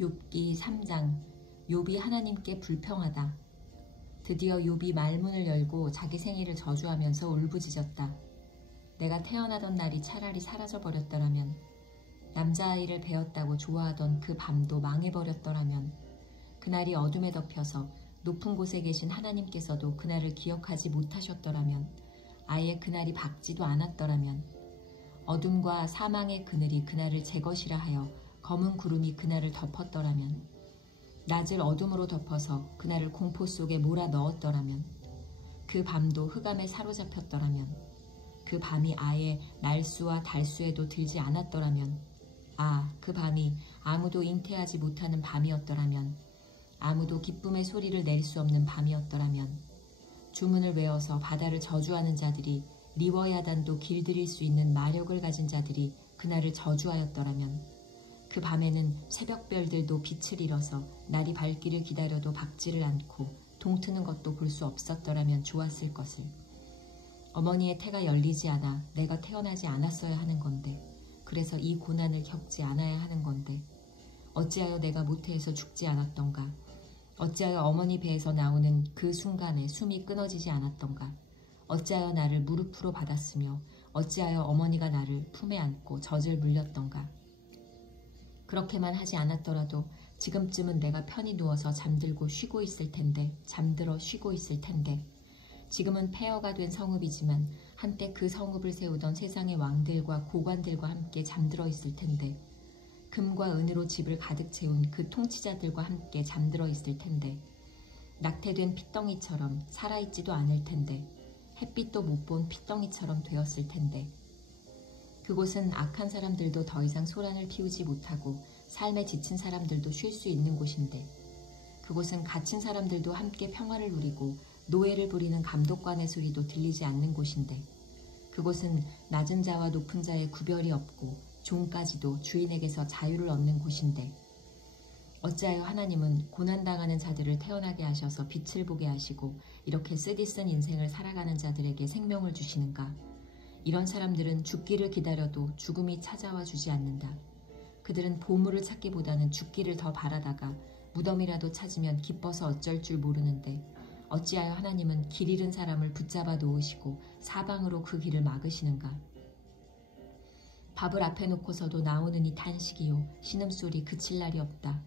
욥기 3장. 욥이 하나님께 불평하다. 드디어 욥이 말문을 열고 자기 생일을 저주하면서 울부짖었다. 내가 태어나던 날이 차라리 사라져버렸더라면, 남자아이를 베었다고 좋아하던 그 밤도 망해버렸더라면, 그날이 어둠에 덮여서 높은 곳에 계신 하나님께서도 그날을 기억하지 못하셨더라면, 아예 그날이 밝지도 않았더라면, 어둠과 사망의 그늘이 그날을 제 것이라 하여 검은 구름이 그날을 덮었더라면, 낮을 어둠으로 덮어서 그날을 공포 속에 몰아 넣었더라면, 그 밤도 흑암에 사로잡혔더라면, 그 밤이 아예 날수와 달수에도 들지 않았더라면, 그 밤이 아무도 잉태하지 못하는 밤이었더라면, 아무도 기쁨의 소리를 낼 수 없는 밤이었더라면, 주문을 외워서 바다를 저주하는 자들이, 리워야단도 길들일 수 있는 마력을 가진 자들이 그날을 저주하였더라면, 그 밤에는 새벽별들도 빛을 잃어서 날이 밝기를 기다려도 밝지를 않고 동트는 것도 볼 수 없었더라면 좋았을 것을. 어머니의 태가 열리지 않아 내가 태어나지 않았어야 하는 건데, 그래서 이 고난을 겪지 않아야 하는 건데, 어찌하여 내가 모태에서 죽지 않았던가? 어찌하여 어머니 배에서 나오는 그 순간에 숨이 끊어지지 않았던가? 어찌하여 나를 무릎으로 받았으며 어찌하여 어머니가 나를 품에 안고 젖을 물렸던가? 그렇게만 하지 않았더라도 지금쯤은 내가 편히 누워서 잠들고 쉬고 있을 텐데, 잠들어 쉬고 있을 텐데, 지금은 폐허가 된 성읍이지만 한때 그 성읍을 세우던 세상의 왕들과 고관들과 함께 잠들어 있을 텐데, 금과 은으로 집을 가득 채운 그 통치자들과 함께 잠들어 있을 텐데, 낙태된 핏덩이처럼 살아있지도 않을 텐데, 햇빛도 못 본 핏덩이처럼 되었을 텐데, 그곳은 악한 사람들도 더 이상 소란을 피우지 못하고 삶에 지친 사람들도 쉴 수 있는 곳인데, 그곳은 갇힌 사람들도 함께 평화를 누리고 노예를 부리는 감독관의 소리도 들리지 않는 곳인데, 그곳은 낮은 자와 높은 자의 구별이 없고 종까지도 주인에게서 자유를 얻는 곳인데, 어찌하여 하나님은 고난당하는 자들을 태어나게 하셔서 빛을 보게 하시고 이렇게 쓰디쓴 인생을 살아가는 자들에게 생명을 주시는가? 이런 사람들은 죽기를 기다려도 죽음이 찾아와 주지 않는다. 그들은 보물을 찾기보다는 죽기를 더 바라다가 무덤이라도 찾으면 기뻐서 어쩔 줄 모르는데, 어찌하여 하나님은 길 잃은 사람을 붙잡아 놓으시고 사방으로 그 길을 막으시는가? 밥을 앞에 놓고서도 나오는 이 탄식이요, 신음소리 그칠 날이 없다.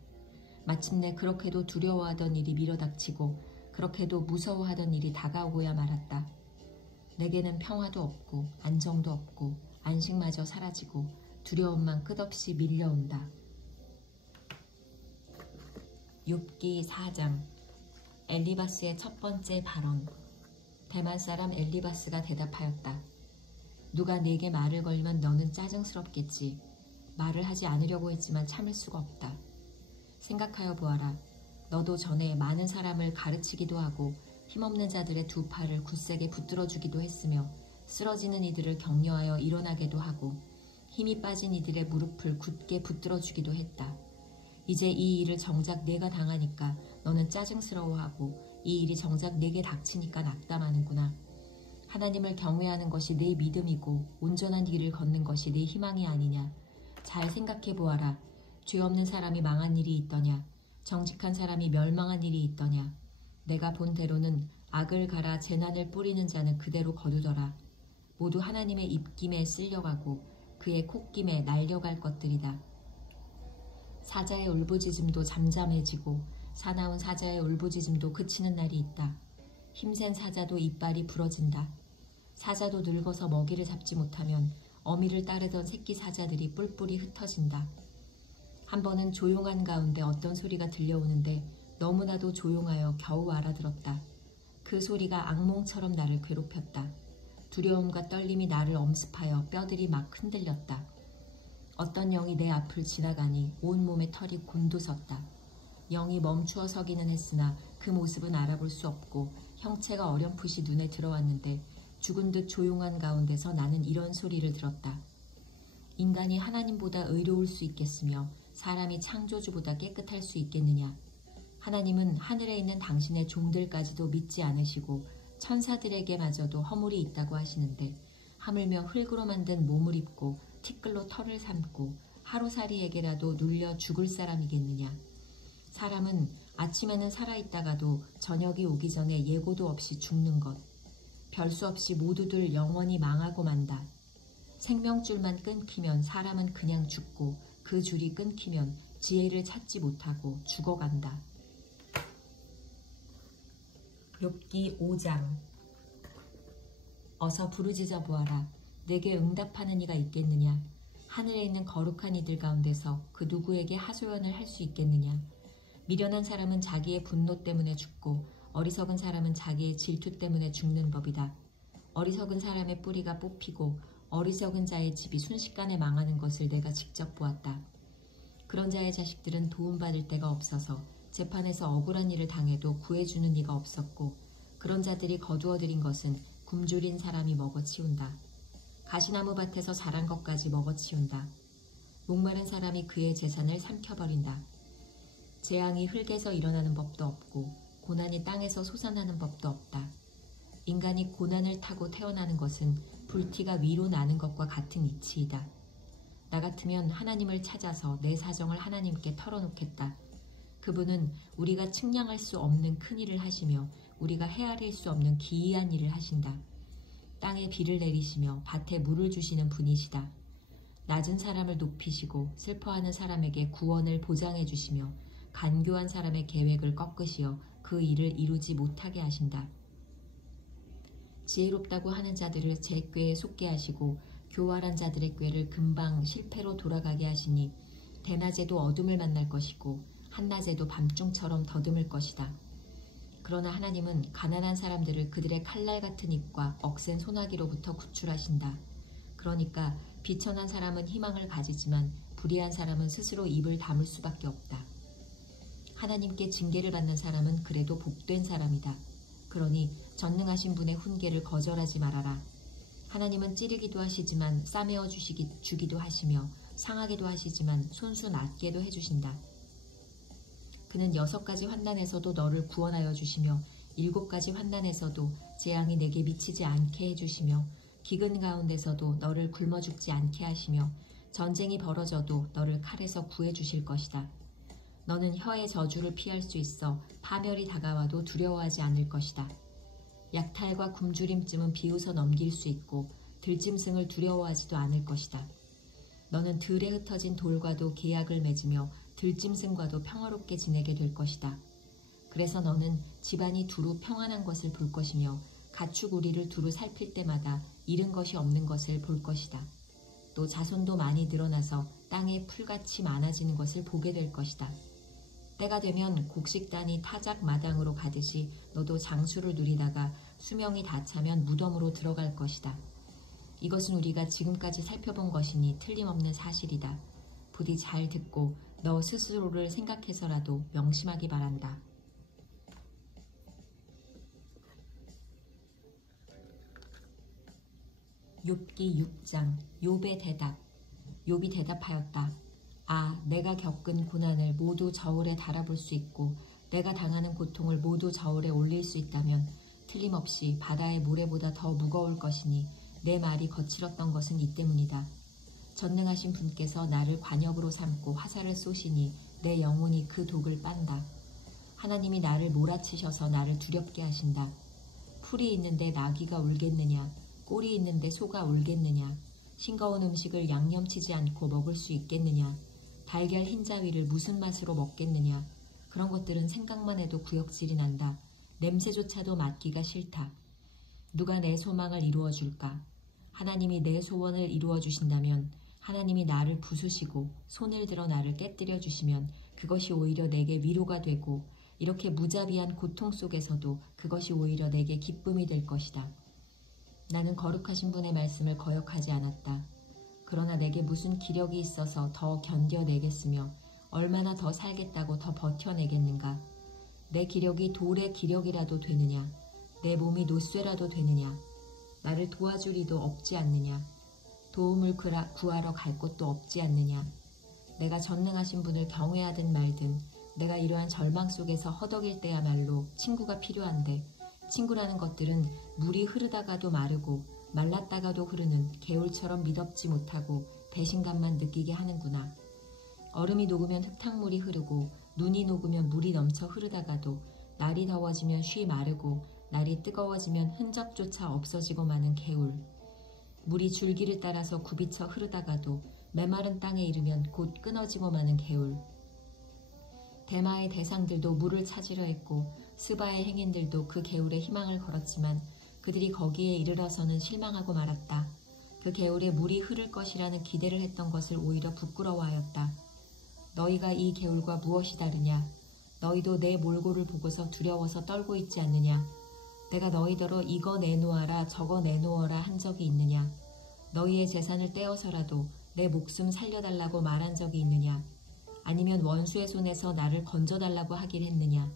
마침내 그렇게도 두려워하던 일이 밀어닥치고 그렇게도 무서워하던 일이 다가오고야 말았다. 내게는 평화도 없고 안정도 없고 안식마저 사라지고 두려움만 끝없이 밀려온다. 욥기 4장. 엘리바스의 첫 번째 발언. 대만 사람 엘리바스가 대답하였다. 누가 네게 말을 걸면 너는 짜증스럽겠지. 말을 하지 않으려고 했지만 참을 수가 없다. 생각하여 보아라. 너도 전에 많은 사람을 가르치기도 하고 힘없는 자들의 두 팔을 굳세게 붙들어주기도 했으며, 쓰러지는 이들을 격려하여 일어나게도 하고 힘이 빠진 이들의 무릎을 굳게 붙들어주기도 했다. 이제 이 일을 정작 내가 당하니까 너는 짜증스러워하고 이 일이 정작 내게 닥치니까 낙담하는구나. 하나님을 경외하는 것이 내 믿음이고 온전한 길을 걷는 것이 내 희망이 아니냐. 잘 생각해 보아라. 죄 없는 사람이 망한 일이 있더냐? 정직한 사람이 멸망한 일이 있더냐? 내가 본 대로는 악을 갈아 재난을 뿌리는 자는 그대로 거두더라. 모두 하나님의 입김에 쓸려가고 그의 콧김에 날려갈 것들이다. 사자의 울부짖음도 잠잠해지고 사나운 사자의 울부짖음도 그치는 날이 있다. 힘센 사자도 이빨이 부러진다. 사자도 늙어서 먹이를 잡지 못하면 어미를 따르던 새끼 사자들이 뿔뿔이 흩어진다. 한 번은 조용한 가운데 어떤 소리가 들려오는데 너무나도 조용하여 겨우 알아들었다. 그 소리가 악몽처럼 나를 괴롭혔다. 두려움과 떨림이 나를 엄습하여 뼈들이 막 흔들렸다. 어떤 영이 내 앞을 지나가니 온몸에 털이 곤두섰다. 영이 멈추어 서기는 했으나 그 모습은 알아볼 수 없고 형체가 어렴풋이 눈에 들어왔는데, 죽은 듯 조용한 가운데서 나는 이런 소리를 들었다. 인간이 하나님보다 의로울 수 있겠으며 사람이 창조주보다 깨끗할 수 있겠느냐. 하나님은 하늘에 있는 당신의 종들까지도 믿지 않으시고 천사들에게마저도 허물이 있다고 하시는데, 하물며 흙으로 만든 몸을 입고 티끌로 털을 삼고 하루살이에게라도 눌려 죽을 사람이겠느냐. 사람은 아침에는 살아있다가도 저녁이 오기 전에 예고도 없이 죽는 것. 별수 없이 모두들 영원히 망하고 만다. 생명줄만 끊기면 사람은 그냥 죽고 그 줄이 끊기면 지혜를 찾지 못하고 죽어간다. 욥기 5장. 어서 부르짖어 보아라. 내게 응답하는 이가 있겠느냐. 하늘에 있는 거룩한 이들 가운데서 그 누구에게 하소연을 할 수 있겠느냐. 미련한 사람은 자기의 분노 때문에 죽고 어리석은 사람은 자기의 질투 때문에 죽는 법이다. 어리석은 사람의 뿌리가 뽑히고 어리석은 자의 집이 순식간에 망하는 것을 내가 직접 보았다. 그런 자의 자식들은 도움받을 데가 없어서 재판에서 억울한 일을 당해도 구해주는 이가 없었고, 그런 자들이 거두어들인 것은 굶주린 사람이 먹어치운다. 가시나무 밭에서 자란 것까지 먹어치운다. 목마른 사람이 그의 재산을 삼켜버린다. 재앙이 흙에서 일어나는 법도 없고 고난이 땅에서 솟아나는 법도 없다. 인간이 고난을 타고 태어나는 것은 불티가 위로 나는 것과 같은 이치이다. 나 같으면 하나님을 찾아서 내 사정을 하나님께 털어놓겠다. 그분은 우리가 측량할 수 없는 큰 일을 하시며 우리가 헤아릴 수 없는 기이한 일을 하신다. 땅에 비를 내리시며 밭에 물을 주시는 분이시다. 낮은 사람을 높이시고 슬퍼하는 사람에게 구원을 보장해 주시며 간교한 사람의 계획을 꺾으시어 그 일을 이루지 못하게 하신다. 지혜롭다고 하는 자들을 제 꾀에 속게 하시고 교활한 자들의 꾀를 금방 실패로 돌아가게 하시니 대낮에도 어둠을 만날 것이고 한낮에도 밤중처럼 더듬을 것이다. 그러나 하나님은 가난한 사람들을 그들의 칼날 같은 입과 억센 소나기로부터 구출하신다. 그러니까 비천한 사람은 희망을 가지지만 불의한 사람은 스스로 입을 다물 수밖에 없다. 하나님께 징계를 받는 사람은 그래도 복된 사람이다. 그러니 전능하신 분의 훈계를 거절하지 말아라. 하나님은 찌르기도 하시지만 싸매어 주기도 하시며 상하게도 하시지만 손수 낫게도 해주신다. 그는 6가지 환난에서도 너를 구원하여 주시며 7가지 환난에서도 재앙이 내게 미치지 않게 해주시며 기근 가운데서도 너를 굶어 죽지 않게 하시며 전쟁이 벌어져도 너를 칼에서 구해 주실 것이다. 너는 혀의 저주를 피할 수 있어 파멸이 다가와도 두려워하지 않을 것이다. 약탈과 굶주림쯤은 비웃어 넘길 수 있고 들짐승을 두려워하지도 않을 것이다. 너는 들에 흩어진 돌과도 계약을 맺으며 들짐승과도 평화롭게 지내게 될 것이다. 그래서 너는 집안이 두루 평안한 것을 볼 것이며 가축 우리를 두루 살필 때마다 잃은 것이 없는 것을 볼 것이다. 또 자손도 많이 늘어나서 땅에 풀같이 많아지는 것을 보게 될 것이다. 때가 되면 곡식단이 타작 마당으로 가듯이 너도 장수를 누리다가 수명이 다 차면 무덤으로 들어갈 것이다. 이것은 우리가 지금까지 살펴본 것이니 틀림없는 사실이다. 부디 잘 듣고 너 스스로를 생각해서라도 명심하기 바란다. 욥기 6장. 욥의 대답. 욥이 대답하였다. 아, 내가 겪은 고난을 모두 저울에 달아볼 수 있고 내가 당하는 고통을 모두 저울에 올릴 수 있다면 틀림없이 바다의 모래보다 더 무거울 것이니 내 말이 거칠었던 것은 이 때문이다. 전능하신 분께서 나를 관역으로 삼고 화살을 쏘시니 내 영혼이 그 독을 빤다. 하나님이 나를 몰아치셔서 나를 두렵게 하신다. 풀이 있는데 나귀가 울겠느냐, 꼴이 있는데 소가 울겠느냐, 싱거운 음식을 양념치지 않고 먹을 수 있겠느냐, 달걀 흰자위를 무슨 맛으로 먹겠느냐. 그런 것들은 생각만 해도 구역질이 난다. 냄새조차도 맡기가 싫다. 누가 내 소망을 이루어 줄까? 하나님이 내 소원을 이루어 주신다면, 하나님이 나를 부수시고 손을 들어 나를 깨뜨려 주시면 그것이 오히려 내게 위로가 되고 이렇게 무자비한 고통 속에서도 그것이 오히려 내게 기쁨이 될 것이다. 나는 거룩하신 분의 말씀을 거역하지 않았다. 그러나 내게 무슨 기력이 있어서 더 견뎌내겠으며 얼마나 더 살겠다고 더 버텨내겠는가. 내 기력이 돌의 기력이라도 되느냐. 내 몸이 노쇠라도 되느냐. 나를 도와줄 이도 없지 않느냐. 도움을 구하러 갈 곳도 없지 않느냐. 내가 전능하신 분을 경외하든 말든 내가 이러한 절망 속에서 허덕일 때야말로 친구가 필요한데 친구라는 것들은 물이 흐르다가도 마르고 말랐다가도 흐르는 개울처럼 미덥지 못하고 배신감만 느끼게 하는구나. 얼음이 녹으면 흙탕물이 흐르고 눈이 녹으면 물이 넘쳐 흐르다가도 날이 더워지면 쉬 마르고 날이 뜨거워지면 흔적조차 없어지고 마는 개울. 물이 줄기를 따라서 굽이쳐 흐르다가도 메마른 땅에 이르면 곧 끊어지고 마는 개울. 대마의 대상들도 물을 찾으려 했고 스바의 행인들도 그 개울에 희망을 걸었지만 그들이 거기에 이르러서는 실망하고 말았다. 그 개울에 물이 흐를 것이라는 기대를 했던 것을 오히려 부끄러워하였다. 너희가 이 개울과 무엇이 다르냐? 너희도 내 몰골을 보고서 두려워서 떨고 있지 않느냐? 내가 너희더러 이거 내놓아라 저거 내놓어라 한 적이 있느냐? 너희의 재산을 떼어서라도 내 목숨 살려달라고 말한 적이 있느냐? 아니면 원수의 손에서 나를 건져달라고 하긴 했느냐?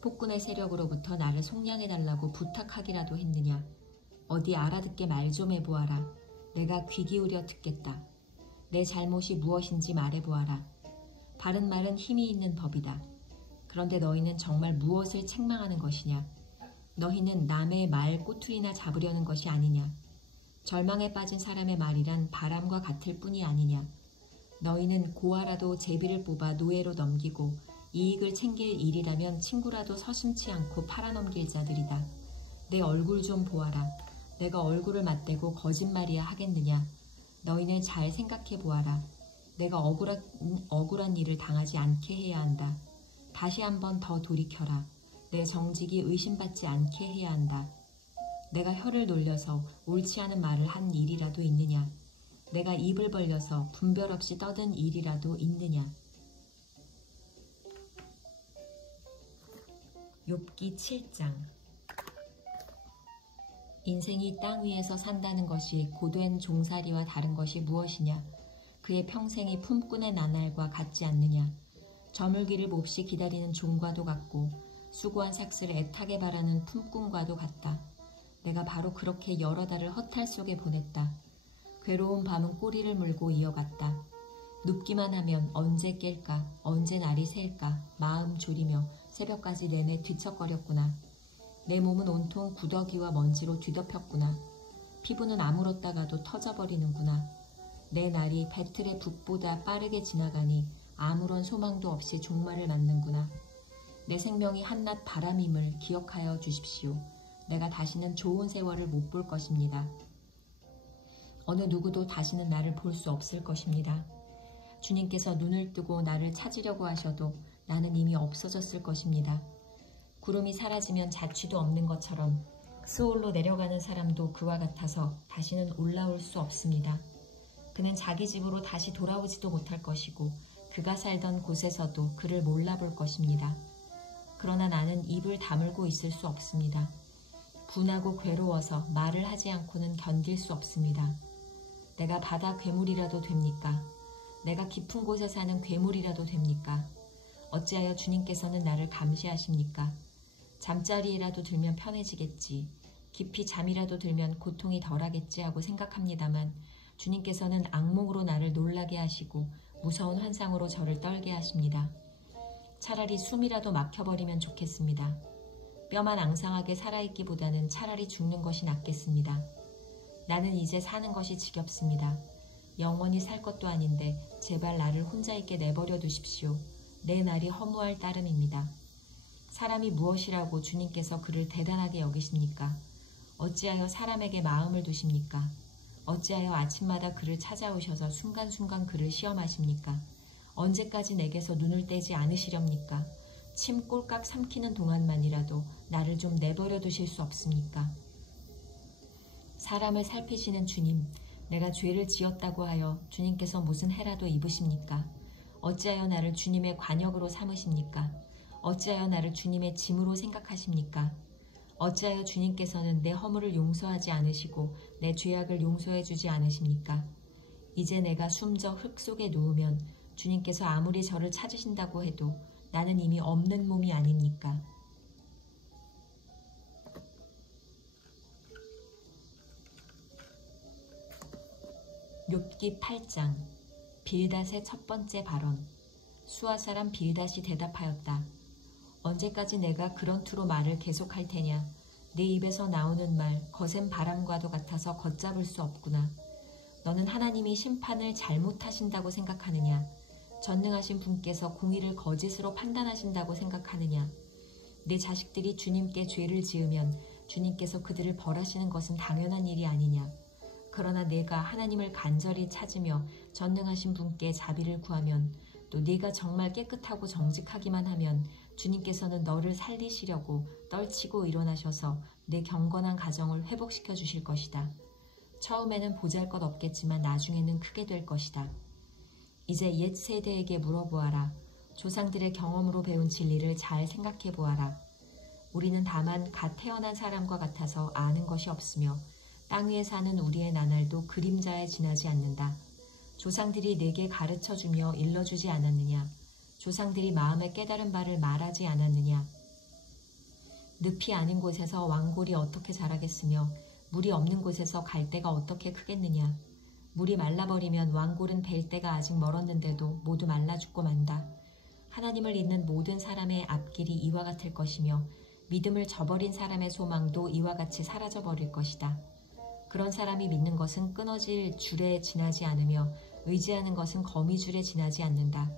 폭군의 세력으로부터 나를 속량해달라고 부탁하기라도 했느냐? 어디 알아듣게 말 좀 해보아라. 내가 귀 기울여 듣겠다. 내 잘못이 무엇인지 말해보아라. 바른 말은 힘이 있는 법이다. 그런데 너희는 정말 무엇을 책망하는 것이냐? 너희는 남의 말 꼬투리나 잡으려는 것이 아니냐? 절망에 빠진 사람의 말이란 바람과 같을 뿐이 아니냐? 너희는 고아라도 제비를 뽑아 노예로 넘기고 이익을 챙길 일이라면 친구라도 서슴지 않고 팔아넘길 자들이다. 내 얼굴 좀 보아라. 내가 얼굴을 맞대고 거짓말이야 하겠느냐? 너희는 잘 생각해 보아라. 내가 억울한 일을 당하지 않게 해야 한다. 다시 한번 더 돌이켜라. 내 정직이 의심받지 않게 해야 한다. 내가 혀를 놀려서 옳지 않은 말을 한 일이라도 있느냐? 내가 입을 벌려서 분별 없이 떠든 일이라도 있느냐? 욥기 7장. 인생이 땅 위에서 산다는 것이 고된 종살이와 다른 것이 무엇이냐? 그의 평생이 품꾼의 나날과 같지 않느냐? 저물기를 몹시 기다리는 종과도 같고 수고한 삭스를 애타게 바라는 품꾼과도 같다. 내가 바로 그렇게 여러 달을 허탈 속에 보냈다. 괴로운 밤은 꼬리를 물고 이어갔다. 눕기만 하면 언제 깰까, 언제 날이 셀까 마음 졸이며 새벽까지 내내 뒤척거렸구나. 내 몸은 온통 구더기와 먼지로 뒤덮였구나. 피부는 아물었다가도 터져버리는구나. 내 날이 배틀의 북보다 빠르게 지나가니 아무런 소망도 없이 종말을 맞는구나. 내 생명이 한낱 바람임을 기억하여 주십시오. 내가 다시는 좋은 세월을 못 볼 것입니다. 어느 누구도 다시는 나를 볼 수 없을 것입니다. 주님께서 눈을 뜨고 나를 찾으려고 하셔도 나는 이미 없어졌을 것입니다. 구름이 사라지면 자취도 없는 것처럼 스올로 내려가는 사람도 그와 같아서 다시는 올라올 수 없습니다. 그는 자기 집으로 다시 돌아오지도 못할 것이고 그가 살던 곳에서도 그를 몰라볼 것입니다. 그러나 나는 입을 다물고 있을 수 없습니다. 분하고 괴로워서 말을 하지 않고는 견딜 수 없습니다. 내가 바다 괴물이라도 됩니까? 내가 깊은 곳에 사는 괴물이라도 됩니까? 어찌하여 주님께서는 나를 감시하십니까? 잠자리라도 들면 편해지겠지. 깊이 잠이라도 들면 고통이 덜하겠지 하고 생각합니다만 주님께서는 악몽으로 나를 놀라게 하시고 무서운 환상으로 저를 떨게 하십니다. 차라리 숨이라도 막혀버리면 좋겠습니다. 뼈만 앙상하게 살아있기보다는 차라리 죽는 것이 낫겠습니다. 나는 이제 사는 것이 지겹습니다. 영원히 살 것도 아닌데 제발 나를 혼자 있게 내버려 두십시오. 내 날이 허무할 따름입니다. 사람이 무엇이라고 주님께서 그를 대단하게 여기십니까? 어찌하여 사람에게 마음을 두십니까? 어찌하여 아침마다 그를 찾아오셔서 순간순간 그를 시험하십니까? 언제까지 내게서 눈을 떼지 않으시렵니까? 침 꼴깍 삼키는 동안만이라도 나를 좀 내버려 두실 수 없습니까? 사람을 살피시는 주님, 내가 죄를 지었다고 하여 주님께서 무슨 해라도 입으십니까? 어찌하여 나를 주님의 관역으로 삼으십니까? 어찌하여 나를 주님의 짐으로 생각하십니까? 어찌하여 주님께서는 내 허물을 용서하지 않으시고 내 죄악을 용서해 주지 않으십니까? 이제 내가 숨져 흙 속에 누우면 주님께서 아무리 저를 찾으신다고 해도 나는 이미 없는 몸이 아닙니까? 욥기 8장. 빌닷의 첫 번째 발언. 수아 사람 빌닷이 대답하였다. 언제까지 내가 그런 투로 말을 계속할 테냐. 내 입에서 나오는 말 거센 바람과도 같아서 걷잡을 수 없구나. 너는 하나님이 심판을 잘못하신다고 생각하느냐? 전능하신 분께서 공의를 거짓으로 판단하신다고 생각하느냐? 내 자식들이 주님께 죄를 지으면 주님께서 그들을 벌하시는 것은 당연한 일이 아니냐? 그러나 내가 하나님을 간절히 찾으며 전능하신 분께 자비를 구하면 또 네가 정말 깨끗하고 정직하기만 하면 주님께서는 너를 살리시려고 떨치고 일어나셔서 내 경건한 가정을 회복시켜 주실 것이다. 처음에는 보잘것없겠지만 나중에는 크게 될 것이다. 이제 옛 세대에게 물어보아라. 조상들의 경험으로 배운 진리를 잘 생각해 보아라. 우리는 다만 갓 태어난 사람과 같아서 아는 것이 없으며 땅 위에 사는 우리의 나날도 그림자에 지나지 않는다. 조상들이 내게 가르쳐주며 일러주지 않았느냐? 조상들이 마음에 깨달은 바를 말하지 않았느냐? 늪이 아닌 곳에서 왕골이 어떻게 자라겠으며 물이 없는 곳에서 갈대가 어떻게 크겠느냐? 물이 말라버리면 왕골은 벨 때가 아직 멀었는데도 모두 말라 죽고 만다. 하나님을 잇는 모든 사람의 앞길이 이와 같을 것이며 믿음을 저버린 사람의 소망도 이와 같이 사라져버릴 것이다. 그런 사람이 믿는 것은 끊어질 줄에 지나지 않으며 의지하는 것은 거미줄에 지나지 않는다.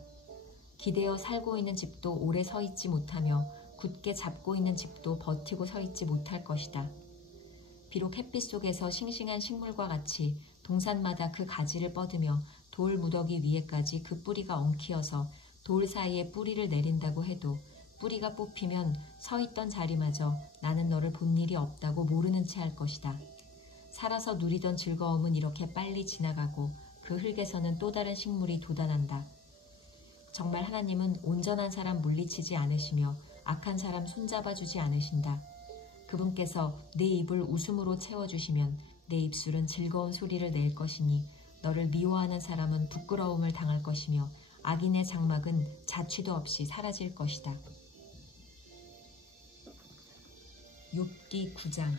기대어 살고 있는 집도 오래 서 있지 못하며 굳게 잡고 있는 집도 버티고 서 있지 못할 것이다. 비록 햇빛 속에서 싱싱한 식물과 같이 동산마다 그 가지를 뻗으며 돌 무더기 위에까지 그 뿌리가 엉키어서 돌 사이에 뿌리를 내린다고 해도 뿌리가 뽑히면 서 있던 자리마저 나는 너를 본 일이 없다고 모르는 채 할 것이다. 살아서 누리던 즐거움은 이렇게 빨리 지나가고 그 흙에서는 또 다른 식물이 돋아난다. 정말 하나님은 온전한 사람 물리치지 않으시며 악한 사람 손잡아주지 않으신다. 그분께서 내 입을 웃음으로 채워주시면 내 입술은 즐거운 소리를 낼 것이니 너를 미워하는 사람은 부끄러움을 당할 것이며 악인의 장막은 자취도 없이 사라질 것이다. 욥기 9장.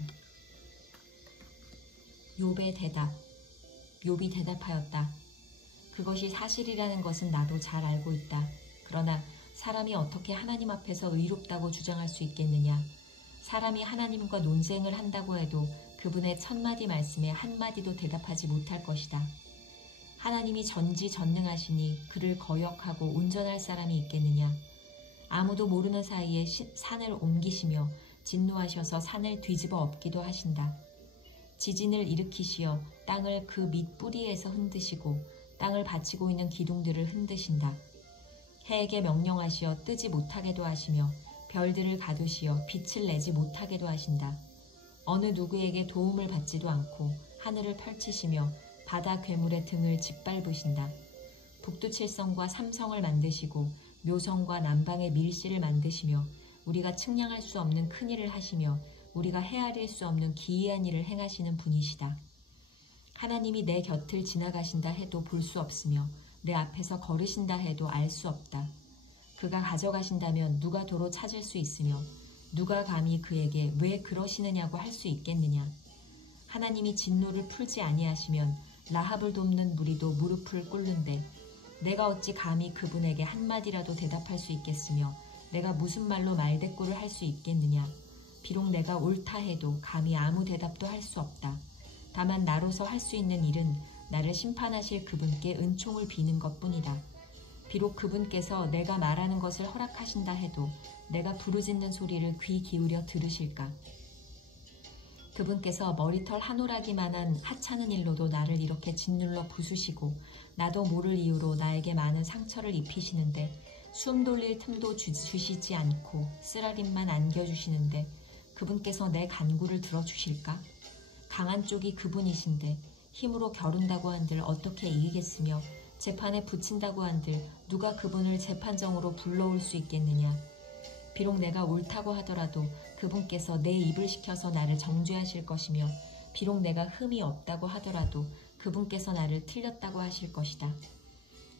욥의 대답. 욥이 대답하였다. 그것이 사실이라는 것은 나도 잘 알고 있다. 그러나 사람이 어떻게 하나님 앞에서 의롭다고 주장할 수 있겠느냐? 사람이 하나님과 논쟁을 한다고 해도 그분의 천마디 말씀에 한마디도 대답하지 못할 것이다. 하나님이 전지전능하시니 그를 거역하고 온전할 사람이 있겠느냐? 아무도 모르는 사이에 산을 옮기시며 진노하셔서 산을 뒤집어 엎기도 하신다. 지진을 일으키시어 땅을 그 밑뿌리에서 흔드시고 땅을 받치고 있는 기둥들을 흔드신다. 해에게 명령하시어 뜨지 못하게도 하시며 별들을 가두시어 빛을 내지 못하게도 하신다. 어느 누구에게 도움을 받지도 않고 하늘을 펼치시며 바다 괴물의 등을 짓밟으신다. 북두칠성과 삼성을 만드시고 묘성과 남방의 밀실을 만드시며 우리가 측량할 수 없는 큰 일을 하시며 우리가 헤아릴 수 없는 기이한 일을 행하시는 분이시다. 하나님이 내 곁을 지나가신다 해도 볼 수 없으며 내 앞에서 걸으신다 해도 알 수 없다. 그가 가져가신다면 누가 도로 찾을 수 있으며 누가 감히 그에게 왜 그러시느냐고 할 수 있겠느냐. 하나님이 진노를 풀지 아니하시면 라합을 돕는 무리도 무릎을 꿇는데 내가 어찌 감히 그분에게 한마디라도 대답할 수 있겠으며 내가 무슨 말로 말대꾸를 할 수 있겠느냐. 비록 내가 옳다 해도 감히 아무 대답도 할 수 없다. 다만 나로서 할 수 있는 일은 나를 심판하실 그분께 은총을 비는 것뿐이다. 비록 그분께서 내가 말하는 것을 허락하신다 해도 내가 부르짖는 소리를 귀 기울여 들으실까? 그분께서 머리털 한 오라기만한 하찮은 일로도 나를 이렇게 짓눌러 부수시고 나도 모를 이유로 나에게 많은 상처를 입히시는데 숨 돌릴 틈도 주시지 않고 쓰라림만 안겨주시는데 그분께서 내 간구를 들어주실까? 강한 쪽이 그분이신데 힘으로 겨룬다고 한들 어떻게 이기겠으며 재판에 붙인다고 한들 누가 그분을 재판정으로 불러올 수 있겠느냐. 비록 내가 옳다고 하더라도 그분께서 내 입을 시켜서 나를 정죄하실 것이며 비록 내가 흠이 없다고 하더라도 그분께서 나를 틀렸다고 하실 것이다.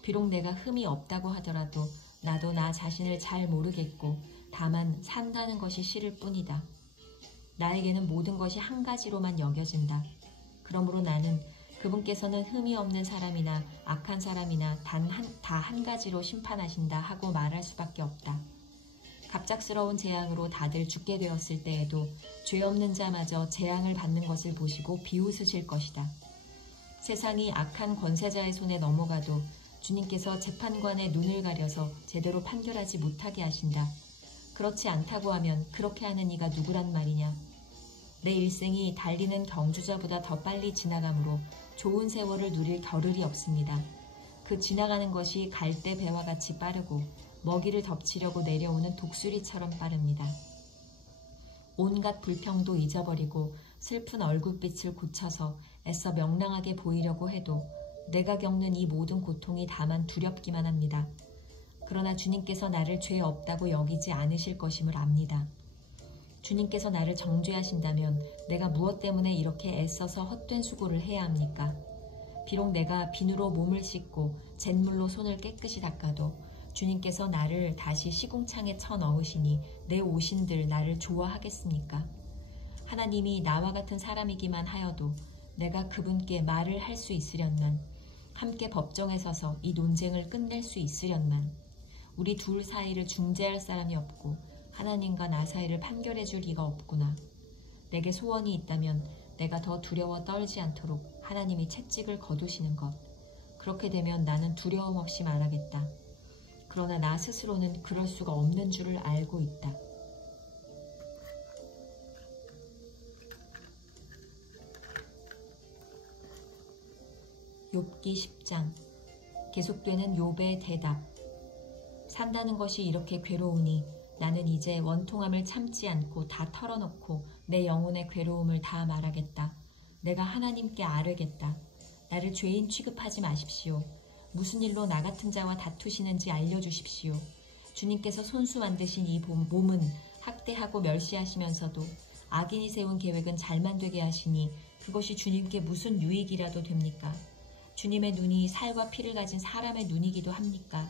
비록 내가 흠이 없다고 하더라도 나도 나 자신을 잘 모르겠고 다만 산다는 것이 싫을 뿐이다. 나에게는 모든 것이 한 가지로만 여겨진다. 그러므로 나는 그분께서는 흠이 없는 사람이나 악한 사람이나 다 한 가지로 심판하신다 하고 말할 수밖에 없다. 갑작스러운 재앙으로 다들 죽게 되었을 때에도 죄 없는 자마저 재앙을 받는 것을 보시고 비웃으실 것이다. 세상이 악한 권세자의 손에 넘어가도 주님께서 재판관의 눈을 가려서 제대로 판결하지 못하게 하신다. 그렇지 않다고 하면 그렇게 하는 이가 누구란 말이냐. 내 일생이 달리는 경주자보다 더 빨리 지나가므로 좋은 세월을 누릴 겨를이 없습니다. 그 지나가는 것이 갈대 배와 같이 빠르고 먹이를 덮치려고 내려오는 독수리처럼 빠릅니다. 온갖 불평도 잊어버리고 슬픈 얼굴빛을 고쳐서 애써 명랑하게 보이려고 해도 내가 겪는 이 모든 고통이 다만 두렵기만 합니다. 그러나 주님께서 나를 죄 없다고 여기지 않으실 것임을 압니다. 주님께서 나를 정죄하신다면 내가 무엇 때문에 이렇게 애써서 헛된 수고를 해야 합니까? 비록 내가 비누로 몸을 씻고 잿물로 손을 깨끗이 닦아도 주님께서 나를 다시 시궁창에 쳐넣으시니 내 오신들 나를 좋아하겠습니까? 하나님이 나와 같은 사람이기만 하여도 내가 그분께 말을 할 수 있으련만, 함께 법정에 서서 이 논쟁을 끝낼 수 있으련만, 우리 둘 사이를 중재할 사람이 없고 하나님과 나 사이를 판결해 줄 이가 없구나. 내게 소원이 있다면 내가 더 두려워 떨지 않도록 하나님이 채찍을 거두시는 것. 그렇게 되면 나는 두려움 없이 말하겠다. 그러나 나 스스로는 그럴 수가 없는 줄을 알고 있다. 욥기 10장. 계속되는 욥의 대답. 산다는 것이 이렇게 괴로우니 나는 이제 원통함을 참지 않고 다 털어놓고 내 영혼의 괴로움을 다 말하겠다. 내가 하나님께 아뢰겠다. 나를 죄인 취급하지 마십시오. 무슨 일로 나 같은 자와 다투시는지 알려주십시오. 주님께서 손수 만드신 이 몸은 학대하고 멸시하시면서도 악인이 세운 계획은 잘만 되게 하시니 그것이 주님께 무슨 유익이라도 됩니까? 주님의 눈이 살과 피를 가진 사람의 눈이기도 합니까?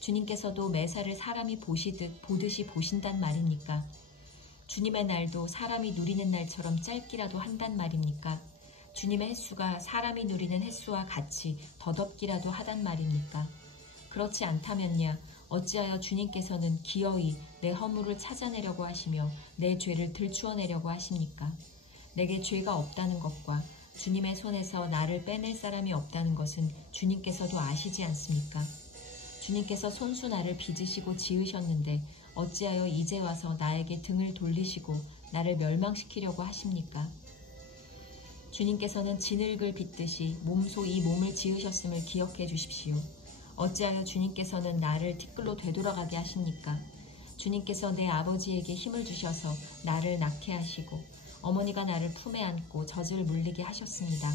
주님께서도 매사를 사람이 보듯이 보신단 말입니까? 주님의 날도 사람이 누리는 날처럼 짧기라도 한단 말입니까? 주님의 횟수가 사람이 누리는 횟수와 같이 더덥기라도 하단 말입니까? 그렇지 않다면야 어찌하여 주님께서는 기어이 내 허물을 찾아내려고 하시며 내 죄를 들추어내려고 하십니까? 내게 죄가 없다는 것과 주님의 손에서 나를 빼낼 사람이 없다는 것은 주님께서도 아시지 않습니까? 주님께서 손수 나를 빚으시고 지으셨는데 어찌하여 이제 와서 나에게 등을 돌리시고 나를 멸망시키려고 하십니까? 주님께서는 진흙을 빚듯이 몸소 이 몸을 지으셨음을 기억해 주십시오. 어찌하여 주님께서는 나를 티끌로 되돌아가게 하십니까? 주님께서 내 아버지에게 힘을 주셔서 나를 낳게 하시고 어머니가 나를 품에 안고 젖을 물리게 하셨습니다.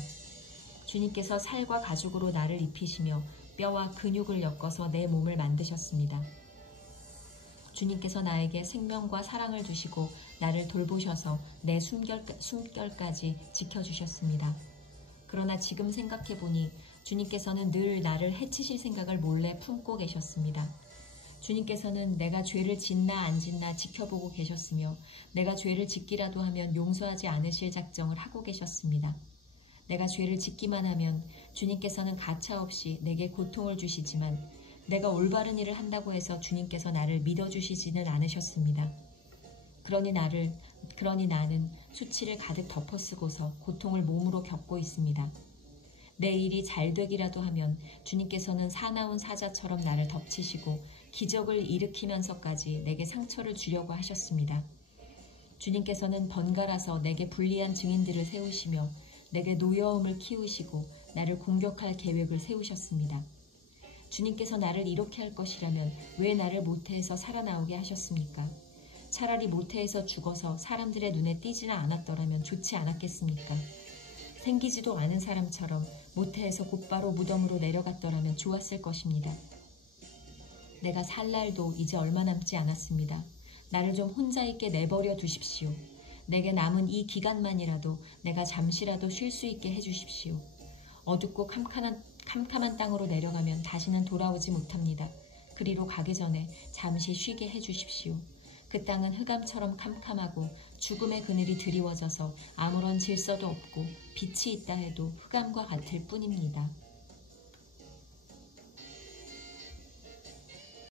주님께서 살과 가죽으로 나를 입히시며 뼈와 근육을 엮어서 내 몸을 만드셨습니다. 주님께서 나에게 생명과 사랑을 주시고 나를 돌보셔서 내 숨결까지 지켜주셨습니다. 그러나 지금 생각해보니 주님께서는 늘 나를 해치실 생각을 몰래 품고 계셨습니다. 주님께서는 내가 죄를 짓나 안 짓나 지켜보고 계셨으며 내가 죄를 짓기라도 하면 용서하지 않으실 작정을 하고 계셨습니다. 내가 죄를 짓기만 하면 주님께서는 가차없이 내게 고통을 주시지만 내가 올바른 일을 한다고 해서 주님께서 나를 믿어주시지는 않으셨습니다. 그러니 나는 수치를 가득 덮어쓰고서 고통을 몸으로 겪고 있습니다. 내 일이 잘 되기라도 하면 주님께서는 사나운 사자처럼 나를 덮치시고 기적을 일으키면서까지 내게 상처를 주려고 하셨습니다. 주님께서는 번갈아서 내게 불리한 증인들을 세우시며 내게 노여움을 키우시고 나를 공격할 계획을 세우셨습니다. 주님께서 나를 이렇게 할 것이라면 왜 나를 모태에서 살아나오게 하셨습니까? 차라리 모태에서 죽어서 사람들의 눈에 띄지는 않았더라면 좋지 않았겠습니까? 생기지도 않은 사람처럼 모태에서 곧바로 무덤으로 내려갔더라면 좋았을 것입니다. 내가 살 날도 이제 얼마 남지 않았습니다. 나를 좀 혼자 있게 내버려 두십시오. 내게 남은 이 기간만이라도 내가 잠시라도 쉴 수 있게 해주십시오. 어둡고 캄캄한 땅으로 내려가면 다시는 돌아오지 못합니다. 그리로 가기 전에 잠시 쉬게 해주십시오. 그 땅은 흑암처럼 캄캄하고 죽음의 그늘이 드리워져서 아무런 질서도 없고 빛이 있다 해도 흑암과 같을 뿐입니다.